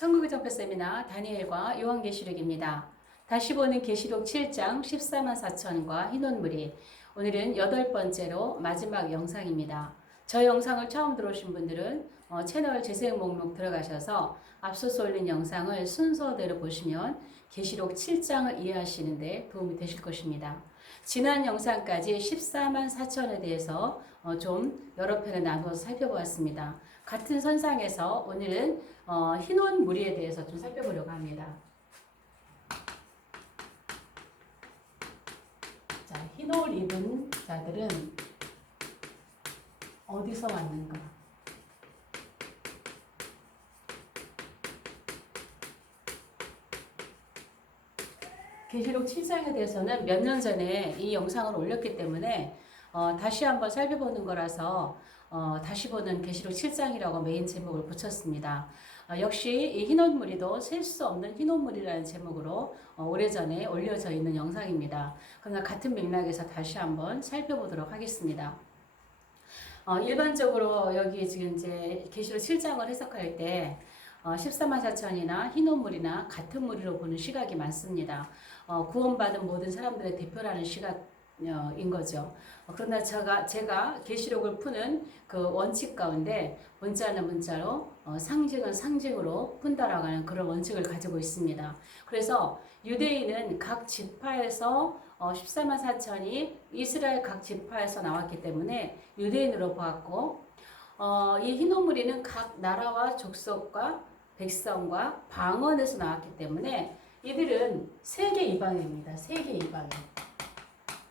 천국의 정표 세미나 다니엘과 요한계시록입니다. 다시 보는 계시록 7장 14만 4천과 흰옷무리. 오늘은 8번째로 마지막 영상입니다. 저 영상을 처음 들어오신 분들은 채널 재생 목록 들어가셔서 앞서서 올린 영상을 순서대로 보시면 계시록 7장을 이해하시는데 도움이 되실 것입니다. 지난 영상까지 14만 4천에 대해서 좀 여러 편에 나누어서 살펴보았습니다. 같은 선상에서 오늘은 흰옷 무리에 대해서 좀 살펴보려고 합니다. 자, 흰옷 입은 자들은 어디서 왔는가? 계시록 7장에 대해서는 몇 년 전에 이 영상을 올렸기 때문에 다시 한번 살펴보는 거라서 다시 보는 계시록 7장이라고 메인 제목을 붙였습니다. 역시 이 흰옷무리도 셀 수 없는 흰옷무리라는 제목으로 오래전에 올려져 있는 영상입니다. 그러나 같은 맥락에서 다시 한번 살펴보도록 하겠습니다. 일반적으로 여기 지금 이제 계시록 7장을 해석할 때 14만 4천이나 흰옷무리나 같은 무리로 보는 시각이 많습니다. 구원받은 모든 사람들의 대표라는 시각인 거죠. 그러나 제가 계시록을 푸는 그 원칙 가운데 문자는 문자로 상징은 상징으로 푼다라고 하는 그런 원칙을 가지고 있습니다. 그래서 유대인은 각 지파에서 14만 4천이 이스라엘 각 지파에서 나왔기 때문에 유대인으로 보았고 이 흰옷무리는 각 나라와 족속과 백성과 방언에서 나왔기 때문에 이들은 세계 이방인입니다. 세계 이방인.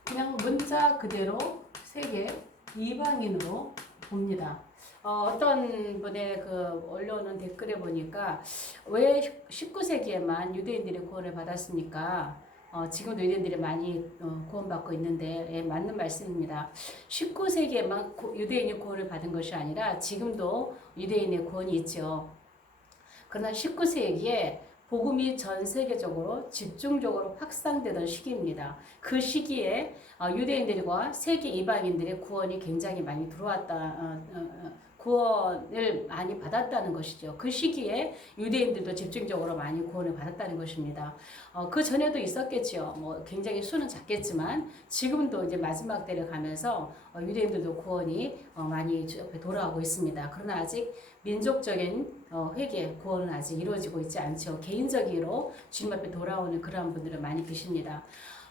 그냥 문자 그대로 세계 이방인으로 봅니다. 어떤 분의 그 올려놓은 댓글에 보니까 왜 19세기에만 유대인들이 구원을 받았습니까? 지금도 유대인들이 많이 구원받고 있는데 맞는 말씀입니다. 19세기에만 유대인이 구원을 받은 것이 아니라 지금도 유대인의 구원이 있죠. 그러나 19세기에 복음이 전 세계적으로 집중적으로 확산되던 시기입니다. 그 시기에 유대인들과 세계 이방인들의 구원이 굉장히 많이 들어왔다. 구원을 많이 받았다는 것이죠. 그 시기에 유대인들도 집중적으로 많이 구원을 받았다는 것입니다. 그 전에도 있었겠죠. 뭐 굉장히 수는 작겠지만 지금도 이제 마지막 때를 가면서 유대인들도 구원이 많이 돌아오고 있습니다. 그러나 아직 민족적인 회개, 구원은 아직 이루어지고 있지 않죠. 개인적으로 주님 앞에 돌아오는 그러한 분들은 많이 계십니다.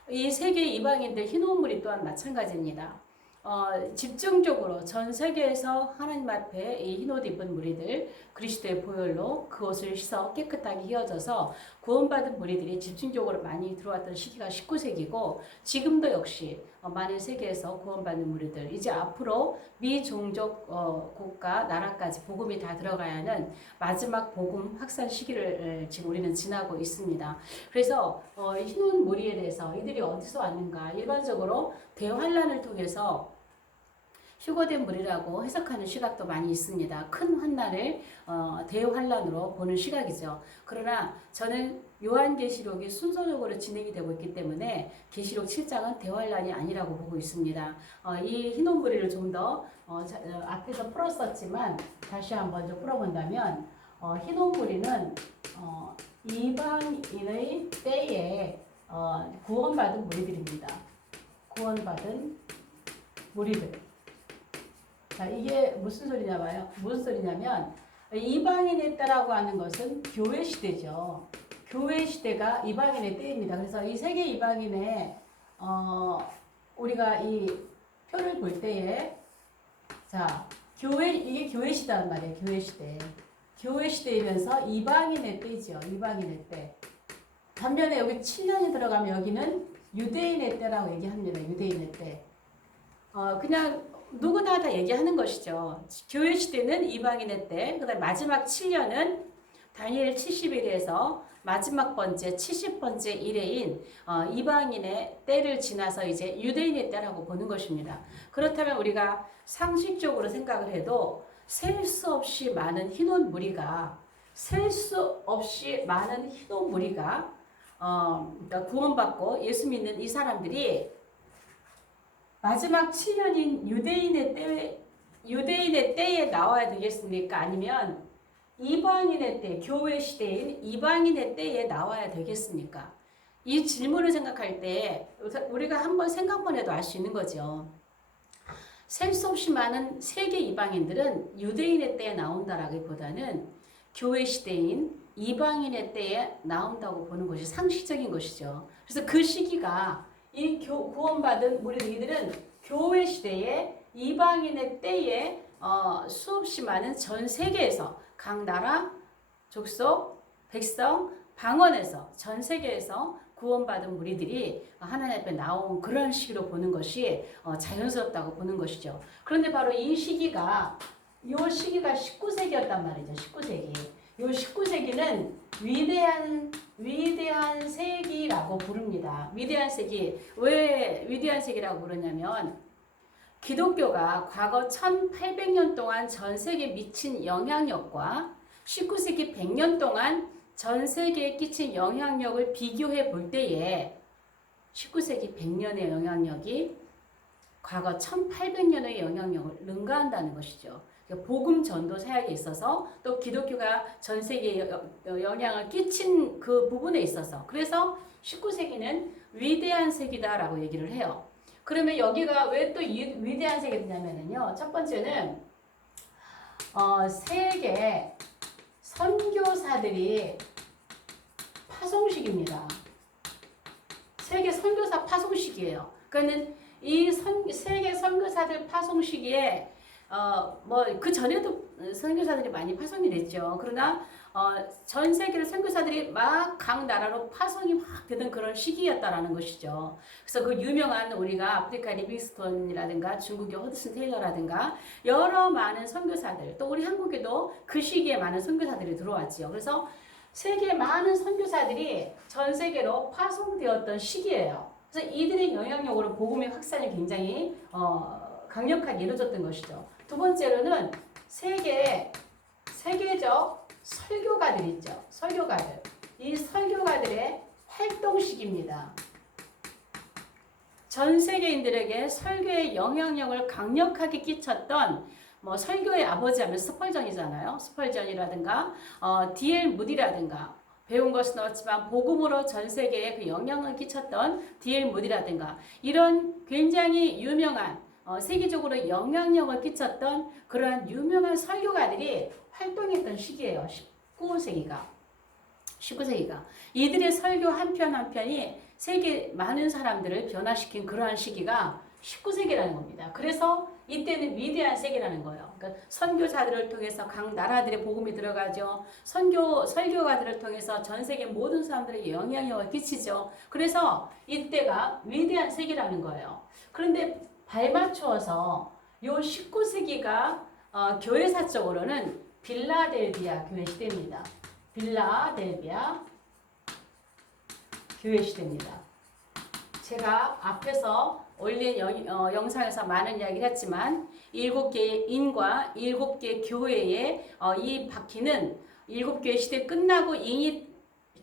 이 세계 이방인들 흰옷무리 또한 마찬가지입니다. 집중적으로 전 세계에서 하나님 앞에 이 흰옷 입은 무리들 그리스도의 보혈로 그 옷을 씻어 깨끗하게 휘어져서 구원받은 무리들이 집중적으로 많이 들어왔던 시기가 19세기고 지금도 역시 많은 세계에서 구원받는 무리들 이제 앞으로 미종족 국가 나라까지 복음이 다 들어가야 하는 마지막 복음 확산 시기를 지금 우리는 지나고 있습니다. 그래서 흰옷 무리에 대해서 이들이 어디서 왔는가 일반적으로 대환란을 통해서 휴거된 무리라고 해석하는 시각도 많이 있습니다. 큰 환난을 대환란으로 보는 시각이죠. 그러나 저는 요한계시록이 순서적으로 진행이 되고 있기 때문에 계시록 7장은 대환란이 아니라고 보고 있습니다. 이 흰옷 무리를 좀 더 앞에서 풀었었지만 다시 한번 좀 풀어본다면 흰옷 무리는 이방인의 때에 구원받은 무리들입니다. 구원받은 무리들. 자, 이게 무슨 소리냐면, 이방인의 때라고 하는 것은 교회 시대죠. 교회 시대가 이방인의 때입니다. 그래서 이 세계 이방인의, 우리가 이 표를 볼 때에, 자, 이게 교회 시대란 말이에요. 교회 시대. 교회 시대이면서 이방인의 때죠. 이방인의 때. 반면에 여기 7년이 들어가면 여기는 유대인의 때라고 얘기합니다. 유대인의 때. 그냥 누구나 다 얘기하는 것이죠. 교회 시대는 이방인의 때, 그 다음에 마지막 7년은 다니엘 70일에서 마지막 번째 70번째 일회인 이방인의 때를 지나서 이제 유대인의 때라고 보는 것입니다. 그렇다면 우리가 상식적으로 생각을 해도 셀 수 없이 많은 흰옷 무리가 그러니까 구원받고 예수 믿는 이 사람들이 마지막 7년인 유대인의 때에 나와야 되겠습니까? 아니면 이방인의 때, 교회 시대인 이방인의 때에 나와야 되겠습니까? 이 질문을 생각할 때 우리가 한번 생각만 해도 알 수 있는 거죠. 셀 수 없이 많은 세계 이방인들은 유대인의 때에 나온다라기보다는 교회 시대인 이방인의 때에 나온다고 보는 것이 상식적인 것이죠. 그래서 그 시기가 이 구원받은 우리들은 교회 시대에 이방인의 때에 수없이 많은 전 세계에서 각 나라, 족속, 백성, 방언에서 전 세계에서 구원받은 무리들이 하나님 앞에 나온 그런 시기로 보는 것이 자연스럽다고 보는 것이죠. 그런데 바로 이 시기가 19세기였단 말이죠. 19세기. 이 19세기는 위대한 세기라고 부릅니다. 위대한 세기. 왜 위대한 세기라고 부르냐면 기독교가 과거 1800년 동안 전 세계에 미친 영향력과 19세기 100년 동안 전 세계에 끼친 영향력을 비교해 볼 때에 19세기 100년의 영향력이 과거 1800년의 영향력을 능가한다는 것이죠. 복음 전도 사역에 있어서 또 기독교가 전 세계에 영향을 끼친 그 부분에 있어서 그래서 19세기는 위대한 세기다라고 얘기를 해요. 그러면 여기가 왜 또 위대한 세계냐면요. 첫 번째는 세계 선교사들이 파송식입니다. 세계 선교사 파송식이에요. 그러니까는 이 세계 선교사들 파송식에 뭐 그 전에도 선교사들이 많이 파송이 됐죠. 그러나 전 세계로 선교사들이 막 각 나라로 파송이 막 되던 그런 시기였다라는 것이죠. 그래서 그 유명한 우리가 아프리카 리빙스톤이라든가 중국의 허드슨 테일러라든가 여러 많은 선교사들 또 우리 한국에도 그 시기에 많은 선교사들이 들어왔지요. 그래서 세계 많은 선교사들이 전 세계로 파송되었던 시기예요. 그래서 이들의 영향력으로 복음의 확산이 굉장히 강력하게 이루어졌던 것이죠. 두 번째로는 세계적 설교가들 있죠. 설교가들. 이 설교가들의 활동식입니다. 전 세계인들에게 설교의 영향력을 강력하게 끼쳤던 뭐 설교의 아버지 하면 스펄전이잖아요. 스펄전이라든가 D.L. 무디라든가 배운 것은 없지만 복음으로 전 세계에 그 영향을 끼쳤던 D.L. 무디라든가 이런 굉장히 유명한 세계적으로 영향력을 끼쳤던 그러한 유명한 설교가들이 활동했던 시기예요. 19세기가. 이들의 설교 한 편 한 편이 세계 많은 사람들을 변화시킨 그러한 시기가 19세기라는 겁니다. 그래서 이때는 위대한 세계라는 거예요. 그러니까 선교사들을 통해서 각 나라들의 복음이 들어가죠. 설교가들을 통해서 전 세계 모든 사람들에게 영향력을 끼치죠. 그래서 이때가 위대한 세계라는 거예요. 그런데 발맞추어서 요 19세기가 교회사적으로는 빌라델비아 교회 시대입니다. 빌라델비아 교회 시대입니다. 제가 앞에서 올린 영상에서 많은 이야기를 했지만 7개의 인과 7개 교회의 이 바퀴는 7교회 시대 끝나고 인이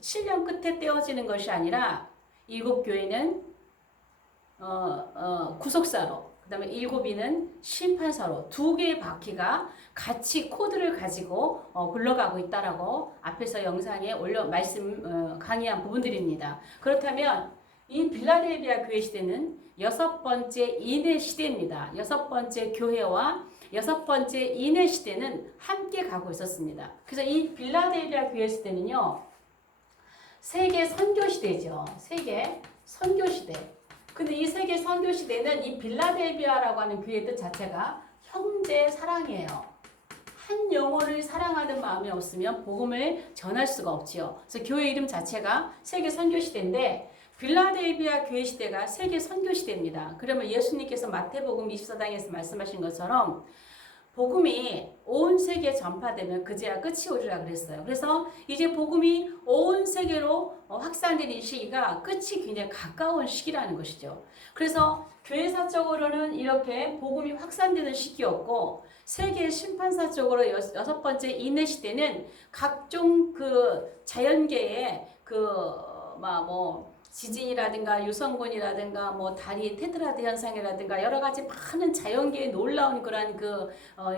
7년 끝에 떼어지는 것이 아니라 7교회는 구속사로 그 다음에 7위는 심판사로 2개의 바퀴가 같이 코드를 가지고 굴러가고 있다라고 앞에서 영상에 강의한 부분들입니다. 그렇다면 이 빌라델비아 교회 시대는 6번째 인의 시대입니다. 6번째 교회와 6번째 인의 시대는 함께 가고 있었습니다. 그래서 이 빌라델비아 교회 시대는요. 세계 선교 시대죠. 세계 선교 시대. 근데 이 세계 선교 시대는 이 빌라델비아라고 하는 교회의 뜻 자체가 형제 사랑이에요. 한 영혼을 사랑하는 마음이 없으면 복음을 전할 수가 없지요. 그래서 교회 이름 자체가 세계 선교 시대인데 빌라델비아 교회 시대가 세계 선교 시대입니다. 그러면 예수님께서 마태복음 24장에서 말씀하신 것처럼 복음이 온 세계에 전파되면 그제야 끝이 오리라 그랬어요. 그래서 이제 복음이 온 세계로 확산되는 시기가 끝이 굉장히 가까운 시기라는 것이죠. 그래서 교회사적으로는 이렇게 복음이 확산되는 시기였고 세계 심판사적으로 6번째 인의 시대는 각종 그 자연계의 지진이라든가 유성군이라든가 뭐 다리 테트라드 현상이라든가 여러 가지 많은 자연계에 놀라운 그러한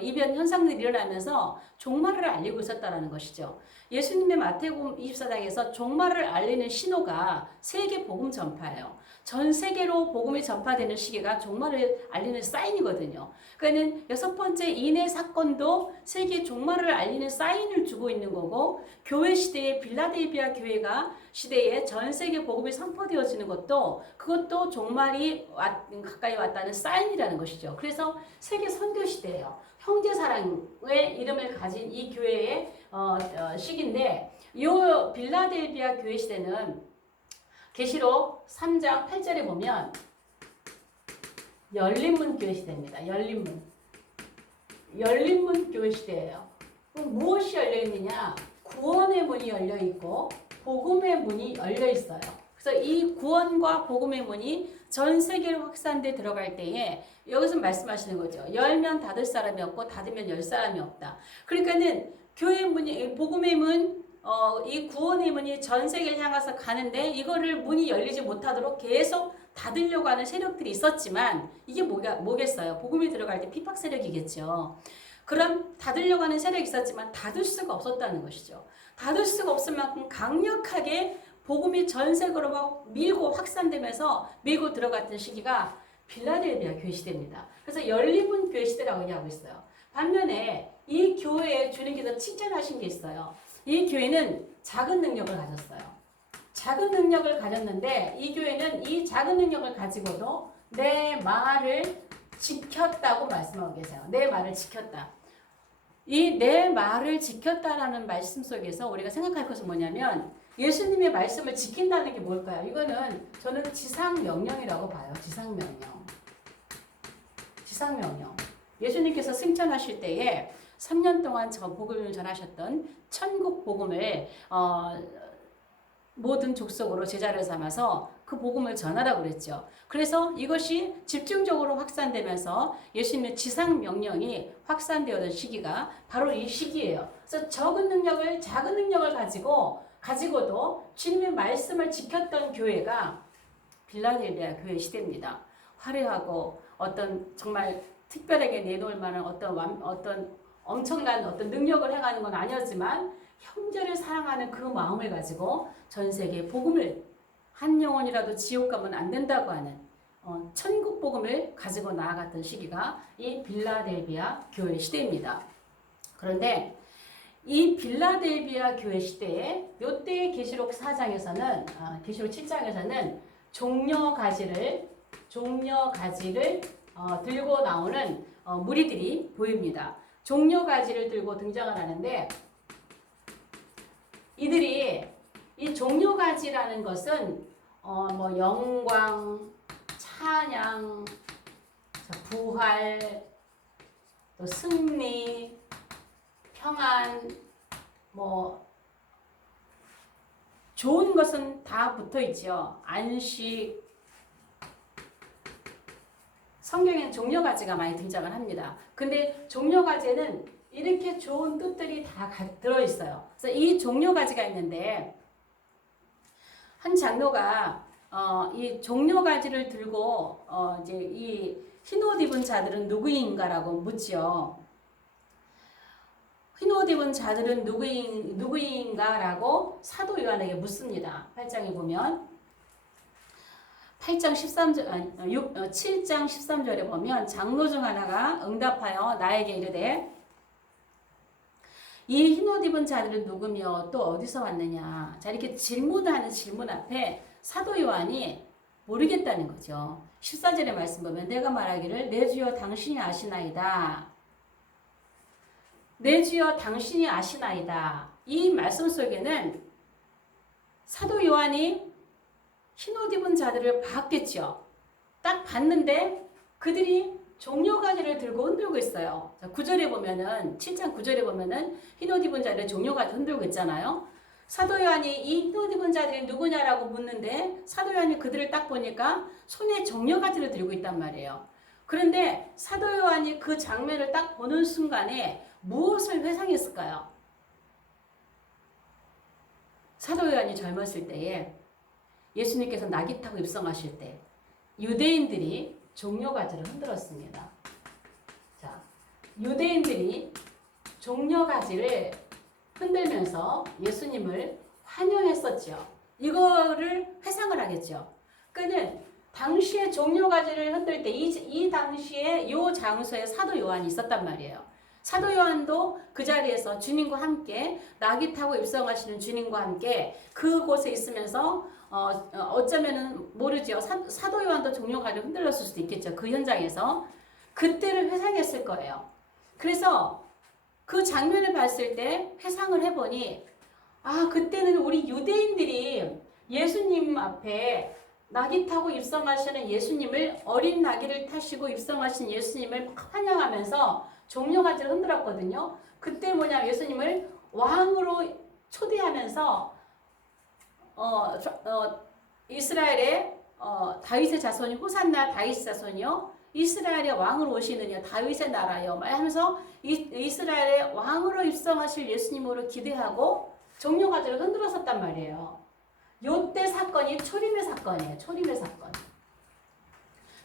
이변 현상들이 일어나면서 종말을 알리고 있었다라는 것이죠. 예수님의 마태복음 24장에서 종말을 알리는 신호가 세계 복음 전파예요. 전 세계로 복음이 전파되는 시기가 종말을 알리는 사인이거든요. 그러니까 여섯 번째 인해 사건도 세계 종말을 알리는 사인을 주고 있는 거고, 교회 시대의 빌라델비아 교회가 시대에 전 세계 복음이 선포되어지는 것도 그것도 종말이 가까이 왔다는 사인이라는 것이죠. 그래서 세계 선교 시대예요. 형제 사랑의 이름을 가진 이 교회의 시기인데, 이 빌라델비아 교회 시대는 계시록 3장 8절에 보면 열린문 교회 시대입니다. 열린문 교회 시대예요. 그럼 무엇이 열려 있느냐? 구원의 문이 열려 있고 복음의 문이 열려 있어요. 그래서 이 구원과 복음의 문이 전 세계로 확산돼 들어갈 때에 여기서 말씀하시는 거죠. 열면 닫을 사람이 없고 닫으면 열 사람이 없다. 그러니까는 교회의 문이, 복음의 문, 이 구원의 문이 전 세계를 향해서 가는데 이거를 문이 열리지 못하도록 계속 닫으려고 하는 세력들이 있었지만, 이게 뭐겠어요? 복음이 들어갈 때 핍박 세력이겠죠. 그럼 닫으려고 하는 세력이 있었지만 닫을 수가 없었다는 것이죠. 닫을 수가 없을 만큼 강력하게 복음이 전 세계로 막 밀고 확산되면서 밀고 들어갔던 시기가 빌라델비아 교회 시대입니다. 그래서 열린문 교회 시대라고 얘기하고 있어요. 반면에 이 교회에 주님께서 칭찬하신 게 있어요. 이 교회는 작은 능력을 가졌어요. 작은 능력을 가졌는데 이 교회는 이 작은 능력을 가지고도 내 말을 지켰다고 말씀하고 계세요. 내 말을 지켰다. 이 내 말을 지켰다라는 말씀 속에서 우리가 생각할 것은 뭐냐면, 예수님의 말씀을 지킨다는 게 뭘까요? 이거는 저는 지상명령이라고 봐요. 지상명령. 예수님께서 승천하실 때에 3년 동안 복음을 전하셨던 천국 복음을 모든 족속으로 제자를 삼아서 그 복음을 전하라고 그랬죠. 그래서 이것이 집중적으로 확산되면서 예수님의 지상 명령이 확산되었던 시기가 바로 이 시기예요. 그래서 작은 능력을 가지고도 주님의 말씀을 지켰던 교회가 빌라델비아 교회 시대입니다. 화려하고 정말 특별하게 내놓을 만한 어떤 엄청난 능력을 행하는 건 아니었지만, 형제를 사랑하는 그 마음을 가지고 전 세계 복음을, 한 영혼이라도 지옥 가면 안 된다고 하는 천국 복음을 가지고 나아갔던 시기가 이 빌라델비아 교회 시대입니다. 그런데 이 빌라델비아 교회 시대에 요때 계시록 4장에서는 계시록 7장에서는 종려 가지를 들고 나오는 무리들이 보입니다. 종려 가지를 들고 등장을 하는데, 이들이 이 종려 가지라는 것은 영광, 찬양, 부활, 또 승리, 평안, 좋은 것은 다 붙어 있죠. 안식. 성경에는 종려가지가 많이 등장을 합니다. 근데 종려가지에는 이렇게 좋은 뜻들이 다 들어있어요. 그래서 이 종려가지가 있는데, 한 장로가 이 종려가지를 들고 이제 이 흰옷 입은 자들은 누구인가라고 묻지요. 흰옷 입은 자들은 누구인가라고 사도 요한에게 묻습니다. 8장에 보면 7장 13절에 보면 장로 중 하나가 응답하여 나에게 이르되 이 흰옷 입은 자들은 누구며 또 어디서 왔느냐. 자, 이렇게 질문하는 질문 앞에 사도 요한이 모르겠다는 거죠. 14절의 말씀 보면 내가 말하기를 내 주여 당신이 아시나이다. 내 주여 당신이 아시나이다. 이 말씀 속에는 사도 요한이 흰옷 입은 자들을 봤겠죠. 딱 봤는데 그들이 종려가지를 들고 흔들고 있어요. 자, 9절에 보면은 7장 9절에 보면은 흰옷 입은 자들이 종려가지 흔들고 있잖아요. 사도 요한이 이 흰옷 입은 자들이 누구냐라고 묻는데 사도 요한이 그들을 딱 보니까 손에 종려가지를 들고 있단 말이에요. 그런데 사도 요한이 그 장면을 딱 보는 순간에 무엇을 회상했을까요? 사도 요한이 젊었을 때에 예수님께서 낙이 타고 입성하실 때 유대인들이 종려가지를 흔들었습니다. 자, 유대인들이 종려가지를 흔들면서 예수님을 환영했었죠. 이거를 회상을 하겠죠. 그러니까 당시에 종려가지를 흔들 때 이 당시에 이 장소에 사도 요한이 있었단 말이에요. 사도 요한도 그 자리에서 주님과 함께 낙이 타고 입성하시는 주님과 함께 그곳에 있으면서 어쩌면은 모르죠. 사도 요한도 종려가지를 흔들렸을 수도 있겠죠. 그 현장에서 그때를 회상했을 거예요. 그래서 그 장면을 봤을 때 회상을 해보니 그때는 우리 유대인들이 예수님 앞에 낙이 타고 입성하시는 예수님을 어린 나귀를 타시고 입성하신 예수님을 환영하면서 종려가지를 흔들었거든요. 그때 뭐냐 예수님을 왕으로 초대하면서 이스라엘의 다윗의 자손이 호산나 다윗 자손이요 이스라엘의 왕으로 오시느냐 다윗의 나라요 하면서 이스라엘의 왕으로 입성하실 예수님으로 기대하고 종려가지를 흔들었었단 말이에요. 요때 사건이 초림의 사건이에요. 초림의 사건.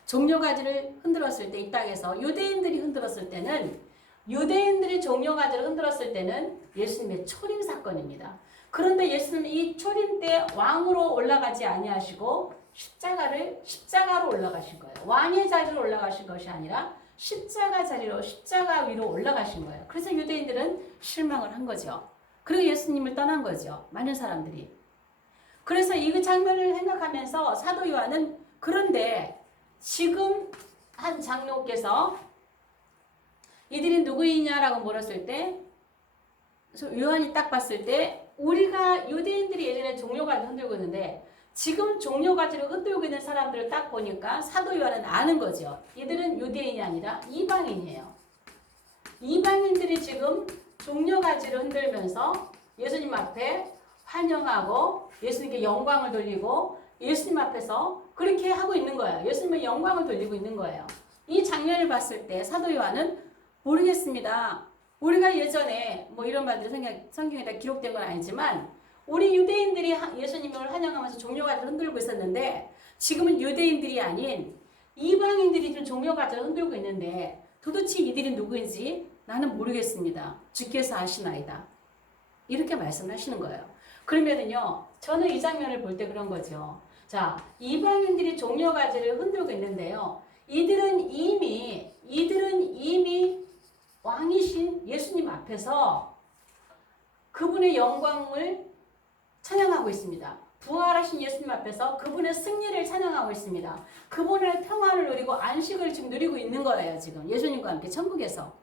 종려가지를 흔들었을 때 이 땅에서 유대인들이 흔들었을 때는 유대인들이 종려가지를 흔들었을 때는 예수님의 초림 사건입니다. 그런데 예수님은 이 초림 때 왕으로 올라가지 아니하시고 십자가로 올라가신 거예요. 왕의 자리로 올라가신 것이 아니라 십자가 위로 올라가신 거예요. 그래서 유대인들은 실망을 한 거죠. 그리고 예수님을 떠난 거죠. 많은 사람들이. 그래서 이 장면을 생각하면서 사도 요한은 그런데 지금 한 장로께서 이들이 누구이냐라고 물었을 때 요한이 딱 봤을 때 우리가 유대인들이 예전에 종려가지를 흔들고 있는데 지금 종려가지를 흔들고 있는 사람들을 딱 보니까 사도 요한은 아는 거죠. 이들은 유대인이 아니라 이방인이에요. 이방인들이 지금 종려가지를 흔들면서 예수님 앞에 환영하고 예수님께 영광을 돌리고 예수님 앞에서 그렇게 하고 있는 거예요. 예수님의 영광을 돌리고 있는 거예요. 이 장면을 봤을 때 사도 요한은 모르겠습니다. 우리가 예전에 뭐 이런 말들이 성경에 다 기록된 건 아니지만 우리 유대인들이 예수님을 환영하면서 종려가지를 흔들고 있었는데 지금은 유대인들이 아닌 이방인들이 좀 종려가지를 흔들고 있는데 도대체 이들이 누구인지 나는 모르겠습니다. 주께서 아시나이다. 이렇게 말씀하시는 거예요. 그러면은요, 저는 이 장면을 볼 때 그런 거죠. 자, 이방인들이 종려가지를 흔들고 있는데요. 이들은 이미 왕이신 예수님 앞에서 그분의 영광을 찬양하고 있습니다. 부활하신 예수님 앞에서 그분의 승리를 찬양하고 있습니다. 그분의 평안을 누리고 안식을 지금 누리고 있는 거예요. 지금 예수님과 함께 천국에서.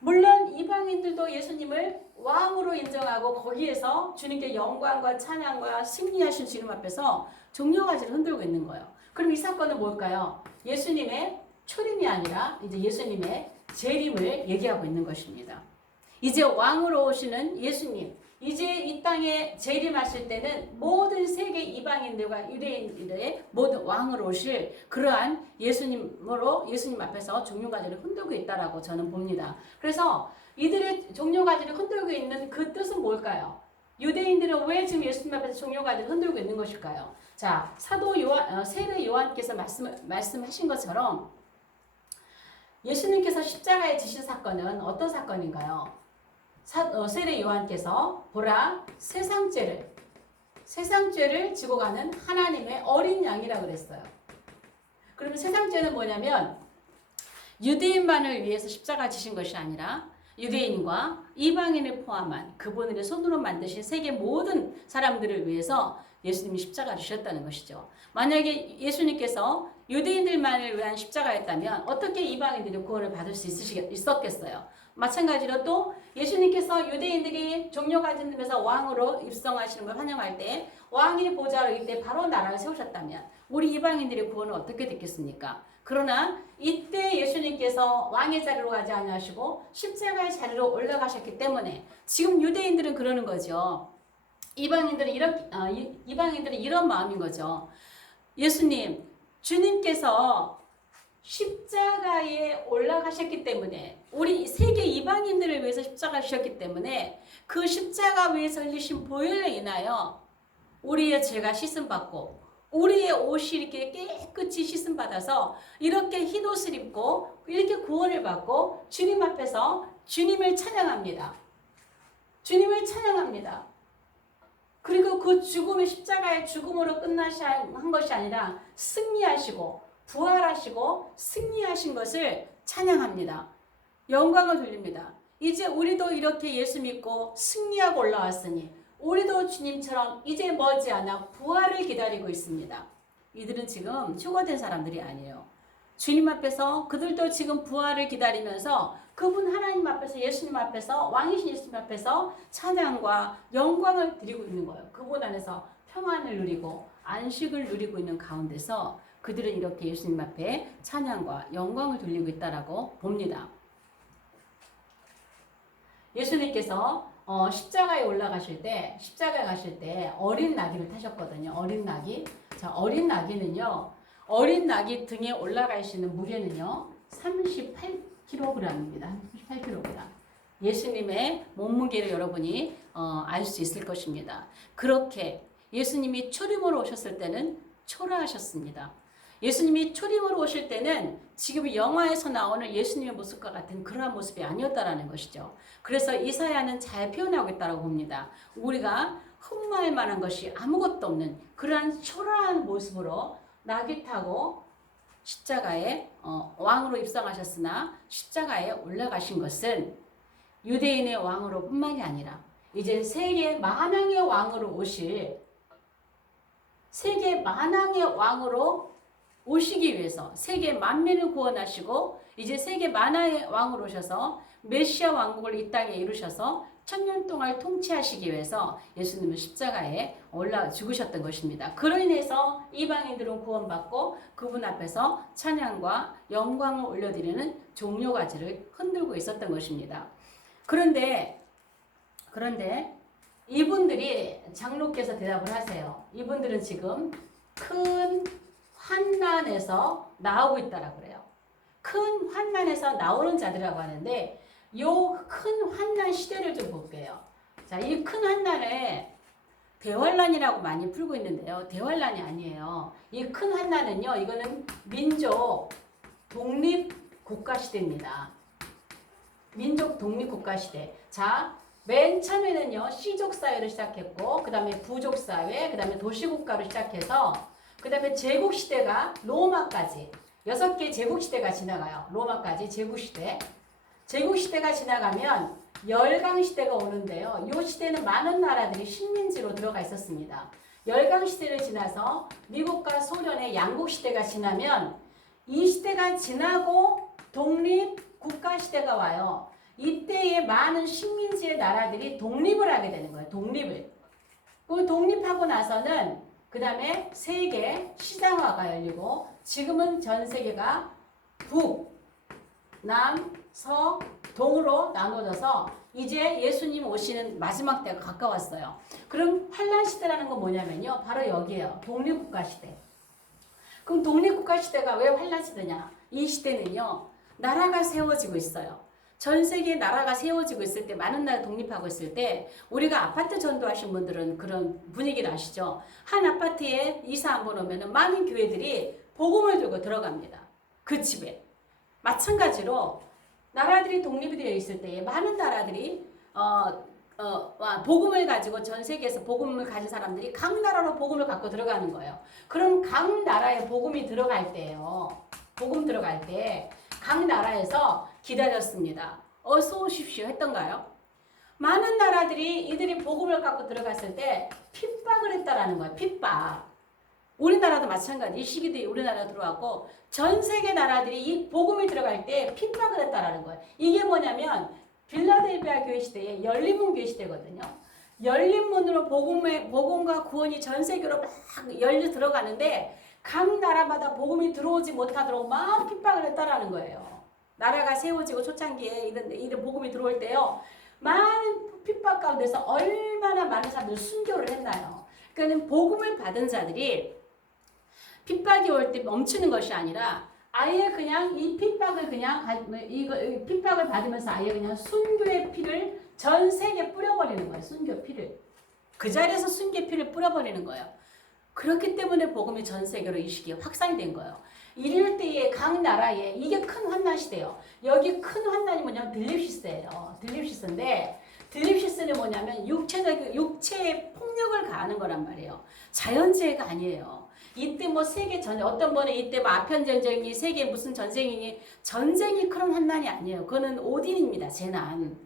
물론 이방인들도 예수님을 왕으로 인정하고 거기에서 주님께 영광과 찬양과 승리하신 주님 앞에서 종려가지를 흔들고 있는 거예요. 그럼 이 사건은 뭘까요? 예수님의 초림이 아니라 이제 예수님의 재림을 얘기하고 있는 것입니다. 이제 왕으로 오시는 예수님, 이제 이 땅에 재림하실 때는 모든 세계 이방인들과 유대인들의 모든 왕으로 오실 그러한 예수님으로 예수님 앞에서 종려가지를 흔들고 있다라고 저는 봅니다. 그래서 이들의 종려가지를 흔들고 있는 그 뜻은 뭘까요? 유대인들은 왜 지금 예수님 앞에서 종려가지를 흔들고 있는 것일까요? 자, 사도 요한, 세례 요한께서 말씀하신 것처럼 예수님께서 십자가에 지신 사건은 어떤 사건인가요? 세례 요한께서 보라 세상죄를 지고 가는 하나님의 어린 양이라고 그랬어요. 그러면 세상죄는 뭐냐면 유대인만을 위해서 십자가 지신 것이 아니라 유대인과 이방인을 포함한 그분의 손으로 만드신 세계 모든 사람들을 위해서 예수님이 십자가를 지셨다는 것이죠. 만약에 예수님께서 유대인들만을 위한 십자가였다면 어떻게 이방인들이 구원을 받을 수 있었겠어요? 마찬가지로 또 예수님께서 유대인들이 종려가지면서 왕으로 입성하시는 걸 환영할 때 왕의 보좌로 이때 바로 나라를 세우셨다면 우리 이방인들의 구원은 어떻게 됐겠습니까? 그러나 이때 예수님께서 왕의 자리로 가지 아니하시고 십자가의 자리로 올라가셨기 때문에 지금 유대인들은 그러는 거죠. 이방인들은 이런 마음인 거죠. 예수님, 주님께서 십자가에 올라가셨기 때문에 우리 세계 이방인들을 위해서 십자가 지셨기 때문에 그 십자가 위에서 흘리신 보혈로 인하여 우리의 죄가 씻음 받고 우리의 옷이 이렇게 깨끗이 씻음 받아서 이렇게 흰 옷을 입고 이렇게 구원을 받고 주님 앞에서 주님을 찬양합니다. 주님을 찬양합니다. 그리고 그 죽음의 십자가의 죽음으로 끝나신 것이 아니라 승리하시고 부활하시고 승리하신 것을 찬양합니다. 영광을 돌립니다. 이제 우리도 이렇게 예수 믿고 승리하고 올라왔으니 우리도 주님처럼 이제 머지않아 부활을 기다리고 있습니다. 이들은 지금 휴거된 사람들이 아니에요. 주님 앞에서 그들도 지금 부활을 기다리면서 그분 하나님 앞에서 예수님 앞에서 왕이신 예수님 앞에서 찬양과 영광을 드리고 있는 거예요. 그분 안에서 평안을 누리고 안식을 누리고 있는 가운데서 그들은 이렇게 예수님 앞에 찬양과 영광을 돌리고 있다라고 봅니다. 예수님께서 십자가에 올라가실 때, 십자가에 가실 때 어린 나귀를 타셨거든요. 어린 나귀. 자, 어린 나귀는요. 어린 나귀 등에 올라갈 수 있는 무게는요. 38kg입니다. 38kg. 예수님의 몸무게를 여러분이 알 수 있을 것입니다. 그렇게 예수님이 초림으로 오셨을 때는 초라하셨습니다. 예수님이 초림으로 오실 때는 지금 영화에서 나오는 예수님의 모습과 같은 그러한 모습이 아니었다라는 것이죠. 그래서 이사야는 잘 표현하고 있다고 봅니다. 우리가 흠모할 만한 것이 아무것도 없는 그러한 초라한 모습으로 나귀 타고 십자가에 왕으로 입성하셨으나 십자가에 올라가신 것은 유대인의 왕으로 뿐만이 아니라 이제 세계 만왕의 왕으로 오실 세계 만왕의 왕으로 오시기 위해서 세계 만민을 구원하시고 이제 세계 만왕의 왕으로 오셔서 메시아 왕국을 이 땅에 이루셔서 1000년 동안 통치하시기 위해서 예수님은 십자가에 올라 죽으셨던 것입니다. 그로 인해서 이방인들은 구원받고 그분 앞에서 찬양과 영광을 올려드리는 종려가지를 흔들고 있었던 것입니다. 그런데 이분들이 장로께서 대답을 하세요. 이분들은 지금 큰 환난에서 나오고 있다라고 그래요. 큰 환난에서 나오는 자들이라고 하는데 요 큰 환난 시대를 좀 볼게요. 자, 이 큰 환난을 대환란이라고 많이 풀고 있는데요. 대환란이 아니에요. 이 큰 환난은요. 이거는 민족 독립 국가 시대입니다. 민족 독립 국가 시대. 자, 맨 처음에는요. 씨족 사회를 시작했고 그 다음에 부족 사회, 그 다음에 도시국가로 시작해서 그 다음에 제국시대가 로마까지 6개 제국시대가 지나가요. 로마까지 제국시대. 제국시대가 지나가면 열강시대가 오는데요. 이 시대는 많은 나라들이 식민지로 들어가 있었습니다. 열강시대를 지나서 미국과 소련의 양국시대가 지나면 이 시대가 지나고 독립국가시대가 와요. 이때에 많은 식민지의 나라들이 독립을 하게 되는 거예요. 독립을. 그 독립하고 나서는 그 다음에 세계 시장화가 열리고 지금은 전 세계가 북, 남, 서, 동으로 나눠져서 이제 예수님 오시는 마지막 때가 가까웠어요. 그럼 환란 시대라는 건 뭐냐면요. 바로 여기에요. 독립국가 시대. 그럼 독립국가 시대가 왜 환란 시대냐? 이 시대는요. 나라가 세워지고 있어요. 전 세계 나라가 세워지고 있을 때 많은 나라 독립하고 있을 때 우리가 아파트 전도하신 분들은 그런 분위기를 아시죠? 한 아파트에 이사 한 번 오면 많은 교회들이 복음을 들고 들어갑니다. 그 집에. 마찬가지로 나라들이 독립이 되어 있을 때에 많은 나라들이 복음을 가지고 전 세계에서 복음을 가진 사람들이 각 나라로 복음을 갖고 들어가는 거예요. 그럼 각 나라에 복음이 들어갈 때예요. 복음 들어갈 때 각 나라에서 기다렸습니다. 어서 오십시오 했던가요? 많은 나라들이 이들이 복음을 갖고 들어갔을 때 핍박을 했다라는 거예요. 핍박. 우리나라도 마찬가지. 이 시기대에 우리나라 들어왔고 전 세계 나라들이 이 복음이 들어갈 때 핍박을 했다라는 거예요. 이게 뭐냐면 빌라델비아 교회 시대에 열린문 교회 시대거든요. 열린문으로 복음과 구원이 전 세계로 막 열려 들어가는데 각 나라마다 복음이 들어오지 못하도록 막 핍박을 했다라는 거예요. 나라가 세워지고 초창기에 이런 복음이 들어올 때요. 많은 핍박 가운데서 얼마나 많은 사람들이 순교를 했나요? 그러니까 복음을 받은 자들이 핍박이 올 때 멈추는 것이 아니라 아예 그냥 이 핍박을 핍박을 받으면서 아예 그냥 순교의 피를 전 세계에 뿌려버리는 거예요. 순교 피를. 그 자리에서 순교의 피를 뿌려버리는 거예요. 그렇기 때문에 복음이 전 세계로 이 시기에 확산이 된 거예요. 이럴 때에 각 나라에 이게 큰 환난 시대예요. 여기 큰 환난이 뭐냐면 들립시스예요. 들립시스인데 들립시스는 뭐냐면 육체의 폭력을 가하는 거란 말이에요. 자연재해가 아니에요. 이때 뭐 세계 전쟁, 어떤 분은 이때 뭐 아편 전쟁이 세계 무슨 전쟁이니 전쟁이 그런 환난이 아니에요. 그거는 오딘입니다. 재난.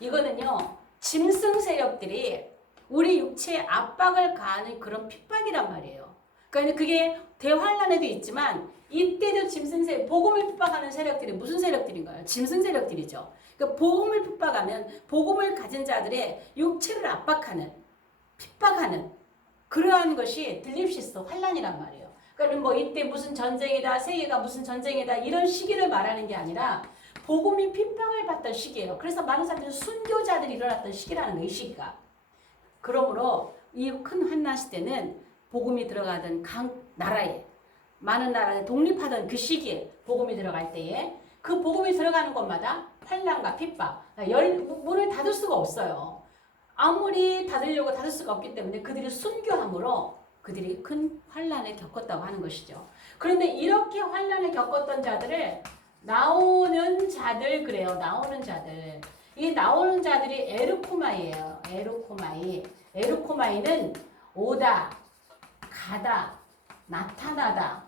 이거는요 짐승 세력들이 우리 육체에 압박을 가하는 그런 핍박이란 말이에요. 그러니까 그게 대환란에도 있지만 이때도 짐승 세력, 복음을 핍박하는 세력들이 무슨 세력들인가요? 짐승 세력들이죠. 그러니까 복음을 핍박하면 복음을 가진 자들의 육체를 압박하는, 핍박하는 그러한 것이 들립시스 환란이란 말이에요. 그러니까 뭐 이때 무슨 전쟁이다, 세계가 무슨 전쟁이다 이런 시기를 말하는 게 아니라 복음이 핍박을 받던 시기예요. 그래서 많은 사람들이 순교자들이 일어났던 시기라는 거예요. 이 시기가. 그러므로 이 큰 환난 시대는 복음이 들어가던 각 나라에 많은 나라에 독립하던 그 시기에 복음이 들어갈 때에 그 복음이 들어가는 곳마다 환난과 핍박, 문을 닫을 수가 없어요. 아무리 닫으려고 닫을 수가 없기 때문에 그들이 순교함으로 그들이 큰 환난을 겪었다고 하는 것이죠. 그런데 이렇게 환난을 겪었던 자들을 나오는 자들 그래요. 나오는 자들. 이 나오는 자들이 에르코마이예요. 에르코마이. 에르코마이는 오다, 가다, 나타나다,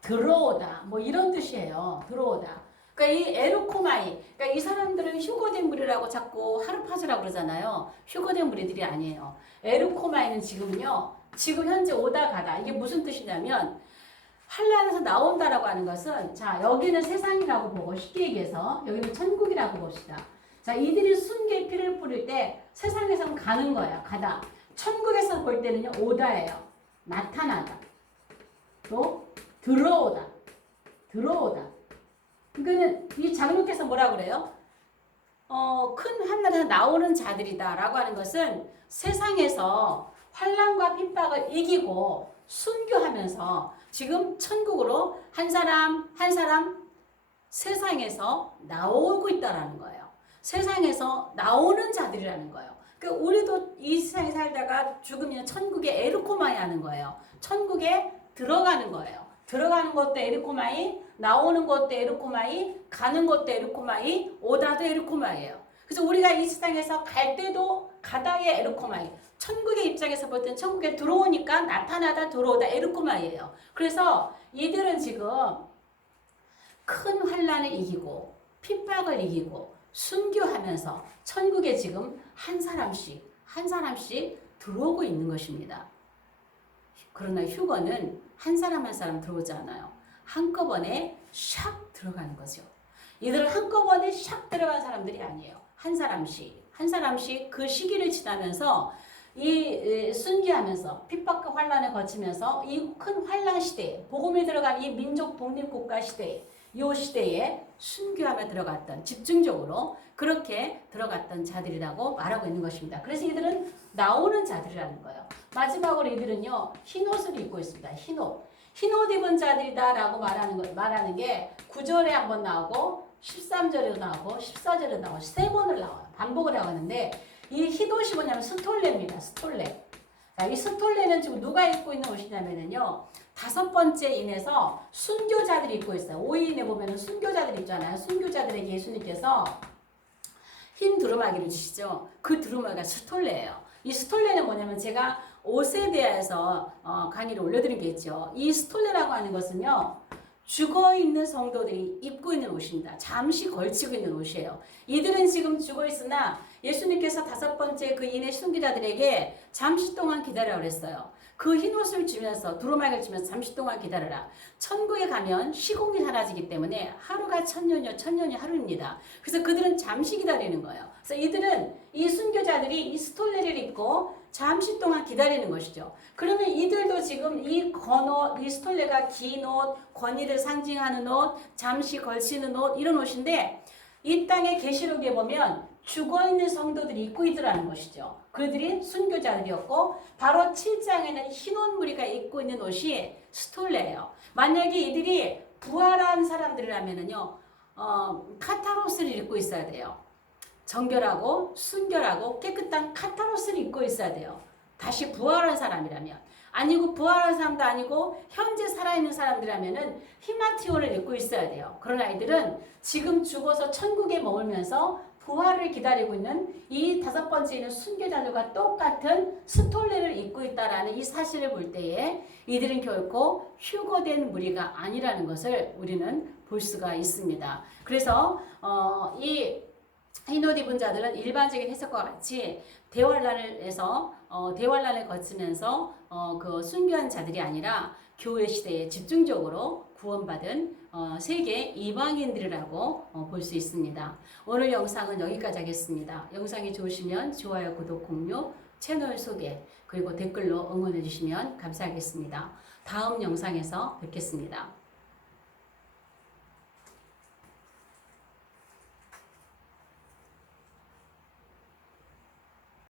들어오다 뭐 이런 뜻이에요. 들어오다. 그러니까 이 에르코마이, 그러니까 이 사람들은 휴거된 무리라고 자꾸 하르파즈라고 그러잖아요. 휴거된 무리들이 아니에요. 에르코마이는 지금은요. 지금 현재 오다 가다. 이게 무슨 뜻이냐면 환란에서 나온다라고 하는 것은 자 여기는 세상이라고 보고 쉽게 얘기해서 여기는 천국이라고 봅시다. 자 이들이 순교의 피를 뿌릴 때 세상에서는 가는 거야. 가다. 천국에서 볼 때는요. 오다예요. 나타나다. 또 들어오다. 들어오다. 그러니까 이 장로께서 뭐라 그래요? 큰 환난에서 나오는 자들이다라고 하는 것은 세상에서 환난과 핍박을 이기고 순교하면서 지금 천국으로 한 사람 한 사람 세상에서 나오고 있다라는 거예요. 세상에서 나오는 자들이라는 거예요. 그러니까 우리도 이 세상에 살다가 죽으면 천국에 에르코마이 하는 거예요. 천국에 들어가는 거예요. 들어가는 것도 에르코마이, 나오는 것도 에르코마이, 가는 것도 에르코마이, 오다도 에르코마이예요. 그래서 우리가 이 세상에서 갈 때도 가다의 에르코마이, 천국의 입장에서 볼 때는 천국에 들어오니까 나타나다 들어오다 에르코마이예요. 그래서 이들은 지금 큰 환난을 이기고 핍박을 이기고 순교하면서 천국에 지금 한 사람씩 들어오고 있는 것입니다. 그러나 휴거는 한 사람 한 사람 들어오지 않아요. 한꺼번에 샥 들어가는 거죠. 이들은 한꺼번에 샥 들어간 사람들이 아니에요. 한 사람씩 그 시기를 지나면서 이 순교하면서 핍박과 환란을 거치면서 이 큰 환란 시대에 복음이 들어간 이 민족 독립국가 시대에 이 시대에 순교하며 들어갔던 집중적으로 그렇게 들어갔던 자들이라고 말하고 있는 것입니다. 그래서 이들은 나오는 자들이라는 거예요. 마지막으로 이들은요 흰 옷을 입고 있습니다. 흰 옷 입은 자들이다라고 말하는 게 9절에 한번 나오고 13절에도 나오고 14절에도 나오고 3번을 나와요. 반복을 하는데 이 흰 옷이 뭐냐면 스톨레입니다. 스톨레. 자, 이 스톨레는 지금 누가 입고 있는 옷이냐면요. 5번째 인에서 순교자들이 입고 있어요. 5인에 보면 순교자들이 있잖아요. 순교자들에게 예수님께서 흰 두루마기를 주시죠. 그 두루마기가 스톨레예요. 이 스톨레는 뭐냐면 제가 옷에 대해서 강의를 올려드린 게 있죠. 이 스톨레라고 하는 것은요. 죽어있는 성도들이 입고 있는 옷입니다. 잠시 걸치고 있는 옷이에요. 이들은 지금 죽어있으나 예수님께서 5번째 그 인의 순교자들에게 잠시 동안 기다리라고 그랬어요. 그 흰옷을 주면서 두루마기를 주면서 잠시 동안 기다려라. 천국에 가면 시공이 사라지기 때문에 하루가 천년이 하루입니다. 그래서 그들은 잠시 기다리는 거예요. 그래서 이들은 이 순교자들이 이 스톨레를 입고 잠시 동안 기다리는 것이죠. 그러면 이들도 지금 이 건옷, 이 스톨레가 긴 옷, 권위를 상징하는 옷, 잠시 걸치는 옷 이런 옷인데 이 땅의 계시록에 보면 죽어있는 성도들이 입고 있더라는 것이죠. 그들이 순교자들이었고 바로 7장에는 흰옷 무리가 입고 있는 옷이 스톨레예요. 만약에 이들이 부활한 사람들이라면요, 카타로스를 입고 있어야 돼요. 정결하고 순결하고 깨끗한 카타로스를 입고 믿고 있어야 돼요. 다시 부활한 사람이라면. 아니고 부활한 사람도 아니고 현재 살아있는 사람들이라면은 히마티온을 읽고 있어야 돼요. 그런 아이들은 지금 죽어서 천국에 머물면서 부활을 기다리고 있는 이 5번째 있는 순교자들과 똑같은 스톨레를 입고 있다라는 이 사실을 볼 때에 이들은 결코 휴거된 무리가 아니라는 것을 우리는 볼 수가 있습니다. 그래서 이 흰옷 입은 자들은 일반적인 해석과 같이 대환란을 거치면서 그 순교한 자들이 아니라 교회 시대에 집중적으로 구원받은 세계 이방인들이라고 볼 수 있습니다. 오늘 영상은 여기까지 하겠습니다. 영상이 좋으시면 좋아요, 구독, 공유, 채널 소개, 그리고 댓글로 응원해 주시면 감사하겠습니다. 다음 영상에서 뵙겠습니다.